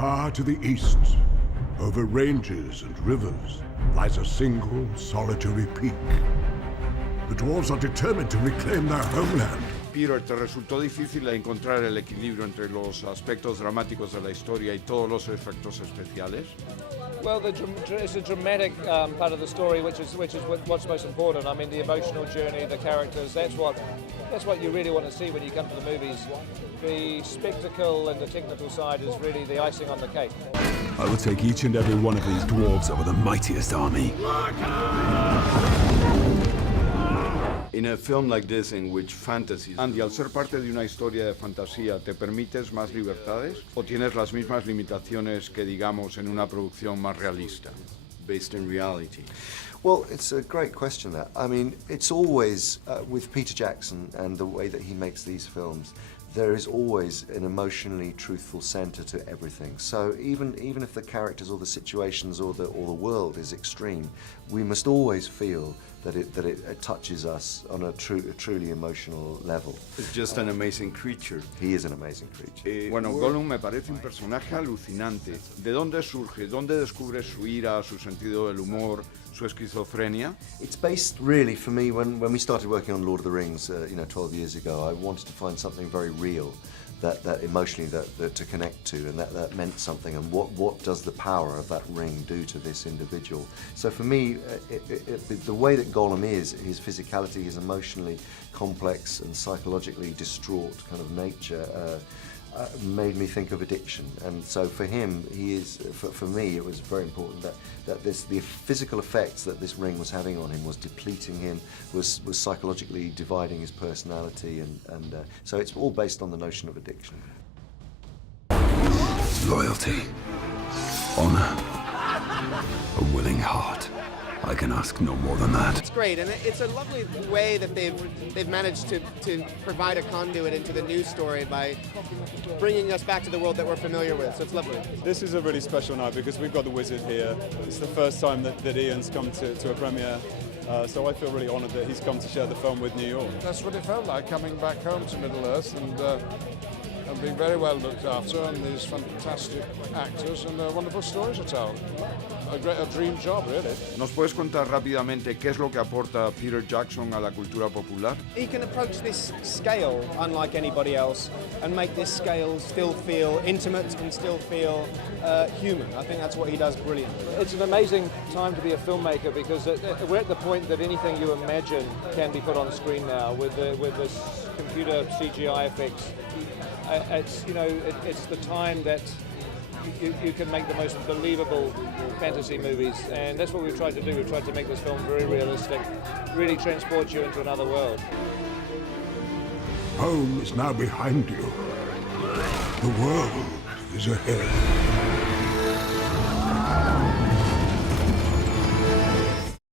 Far to the east, over ranges and rivers, lies a single solitary peak. The dwarves are determined to reclaim their homeland. Peter, ¿te resultó difícil encontrar el equilibrio entre los aspectos dramáticos de la historia y todos los efectos especiales? Well, it's a dramatic part of the story, which is what's most important. I mean, the emotional journey, the characters. That's what you really want to see when you come to the movies. The spectacle and the technical side is really the icing on the cake. I will take each and every one of these dwarves over the mightiest army. In a film like this, in which fantasy, Andy, al ser parte de una historia de fantasía, ¿te permites más libertades o tienes las mismas limitaciones que, digamos, en una producción más realista, based in reality? Well, it's a great question, that. I mean, it's always, with Peter Jackson and the way that he makes these films, there is always an emotionally truthful center to everything. So even if the characters or the situations or the world is extreme, we must always feel that it touches us on a truly emotional level. It's just an amazing creature. He is an amazing creature. Bueno, Gollum me parece un personaje alucinante. ¿De dónde surge? ¿Dónde descubre su ira, su sentido del humor, su esquizofrenia? It's based really, for me, when we started working on Lord of the Rings, 12 years ago, I wanted to find something very real, that emotionally that to connect to, and that meant something. And what does the power of that ring do to this individual? So for me, the way that Gollum is, his physicality, his emotionally complex and psychologically distraught kind of nature, made me think of addiction. And so for him, he is, for me, it was very important that the physical effects that this ring was having on him was depleting him, was psychologically dividing his personality, and so it's all based on the notion of addiction. Loyalty, honor, a willing heart. I can ask no more than that. It's great, and it's a lovely way that they've managed to provide a conduit into the news story by bringing us back to the world that we're familiar with, so it's lovely. This is a really special night because we've got the Wizard here. It's the first time that Ian's come to a premiere, so I feel really honoured that he's come to share the film with New York. That's what it felt like, coming back home to Middle-earth and being very well looked after, and these fantastic actors and wonderful stories to tell. A dream job, really. ¿Nos puedes contar rápidamente qué es lo que aporta Peter Jackson a la cultura popular? He can approach this scale unlike anybody else and make this scale still feel intimate and still feel human. I think that's what he does brilliantly. It's an amazing time to be a filmmaker because we're at the point that anything you imagine can be put on screen now with this computer CGI effects. It's the time that you can make the most believable fantasy movies, and that's what we've tried to do. We've tried to make this film very realistic, really transport you into another world. Home is now behind you. The world is ahead.